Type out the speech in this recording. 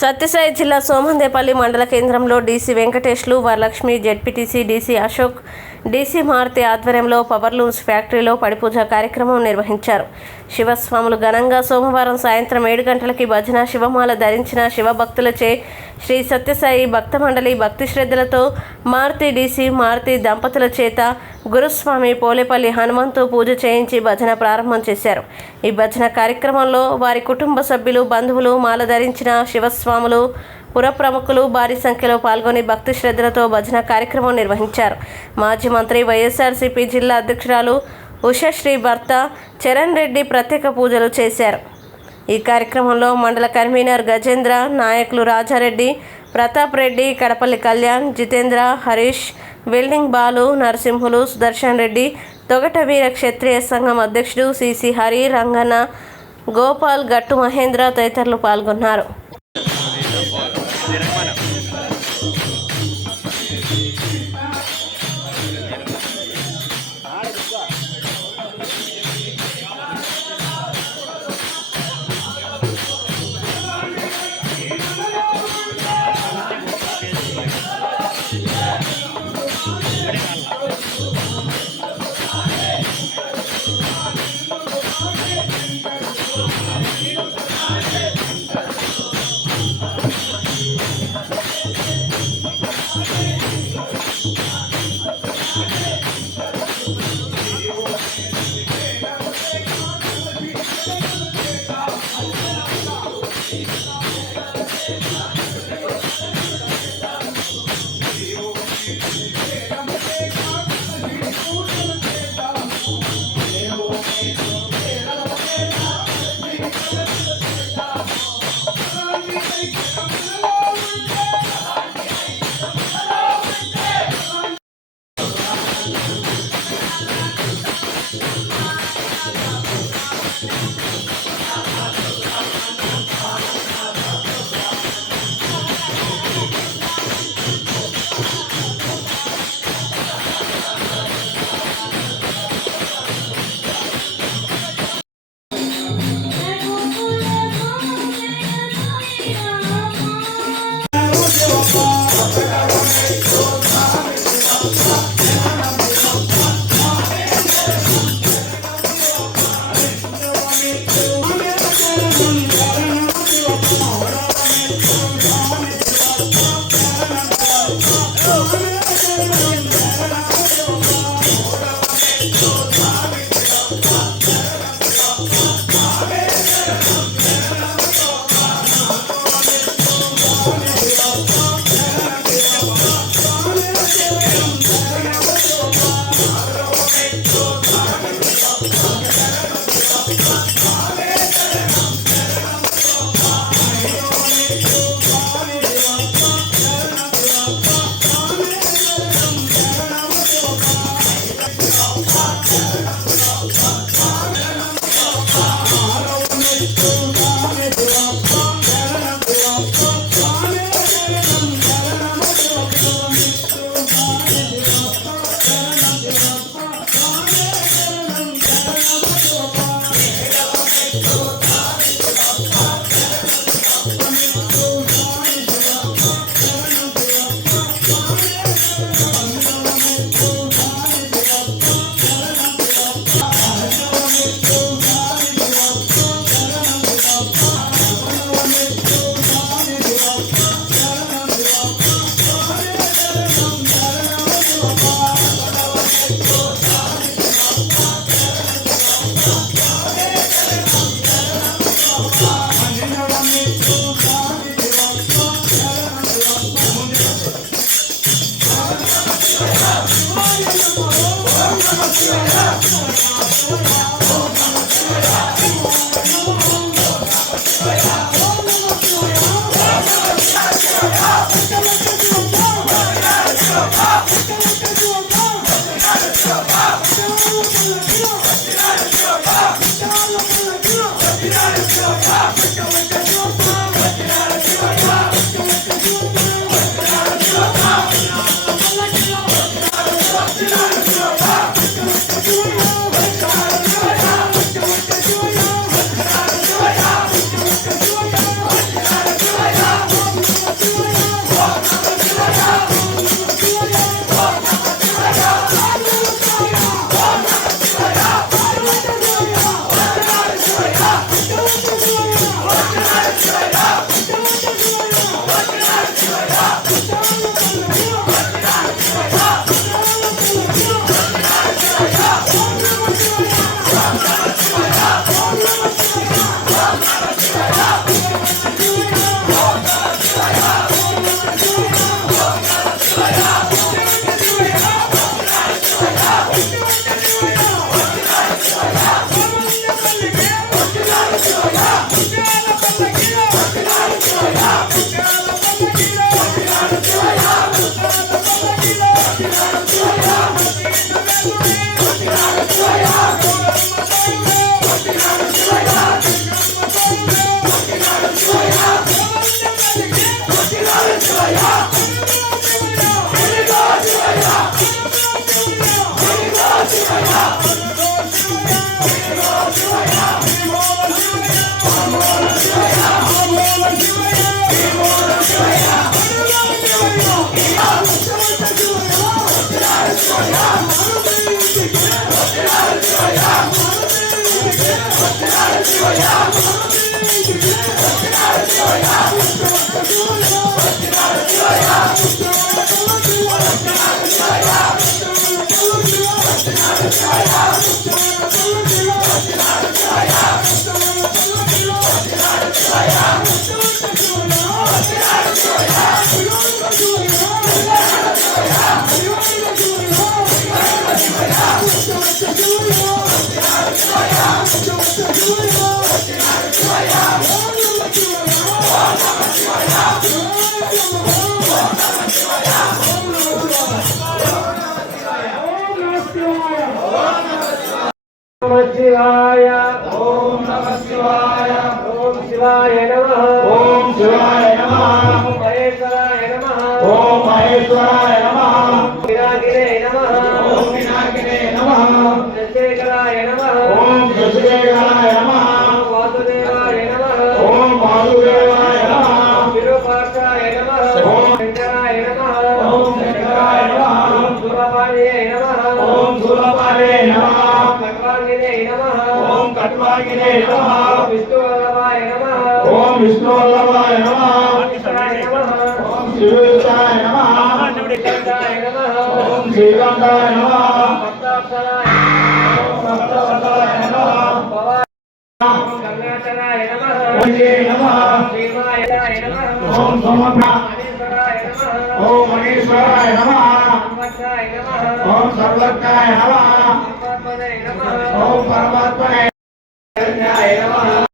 సత్యసాయి జిల్లా సోమందేపల్లి మండల కేంద్రంలో డీసీ వెంకటేష్లు, Varalakshmi, ZPTC DC Ashok, DC Maruthi ఆధ్వర్యంలో పవర్ లూమ్స్ ఫ్యాక్టరీలో పడిపూజ కార్యక్రమం నిర్వహించారు. శివస్వాములు ఘనంగా సోమవారం సాయంత్రం 7 గంటలకి భజన, శివమాల ధరించిన శివభక్తులచే శ్రీ సత్యసాయి భక్త మండలి భక్తి శ్రద్ధలతో మారుతి డీసీ మారుతి దంపతుల చేత గురుస్వామి పోలేపల్లి హనుమంతు పూజ చేయించి భజన ప్రారంభం చేశారు. ఈ భజన కార్యక్రమంలో వారి కుటుంబ సభ్యులు, బంధువులు, మాల ధరించిన శివస్వాములు, పుర ప్రముఖులు భారీ సంఖ్యలో పాల్గొని భక్తి శ్రద్ధలతో భజన కార్యక్రమం నిర్వహించారు. మాజీ మంత్రి, వైఎస్ఆర్సీపీ జిల్లా అధ్యక్షురాలు ఉషశ్రీ భర్త చరణ్ రెడ్డి ప్రత్యేక పూజలు చేశారు. ఈ కార్యక్రమంలో మండల కన్వీనర్ గజేంద్ర, నాయకులు రాజారెడ్డి, ప్రతాప్ రెడ్డి, కడపల్లి కళ్యాణ్, జితేంద్ర, హరీష్, వెల్డింగ్ బాలు, నరసింహులు, సుదర్శన్ రెడ్డి, తొగట వీర క్షత్రియ సంఘం అధ్యక్షుడు సిసి హరి, రంగన్న, గోపాల్, గట్టు మహేంద్ర తదితరులు పాల్గొన్నారు. శివాయ ఓం నమః శివాయ ఓం శివాయ నమః ఓం శివాయ నమః ఓం మహేశ్వరాయ నమః ఓం మహేశ్వరాయ నమః వినాయకే నమః ఓం వినాయకే నమః శశేఖరాయ నమః ఓం శశేఖరాయ నమః వాసుదేవాయ నమః ఓం వాసుదేవాయ నమః విరూపాక్షాయ నమః ఓం శంకరాయ నమః ఓం శంకరాయ నమః సురపాణియే నమః ఓం సురపాణియే నమః ఓం కట్వాగినే నమః విష్ణువల్లభాయ నమః ఓం విష్ణువల్లభాయ నమః ఓం శివాయ నమః ఓం శ్రీకంఠాయ నమః భక్తాక్షరాయ నమః ఓం గంగాధరాయ నమః శ్రీమాయ నమః ఓం సోమనాథాయ నమః ఓం మహేశ్వరాయ నమః ఓం సర్వజ్ఞాయ నమః ఓం పరమాత్మనే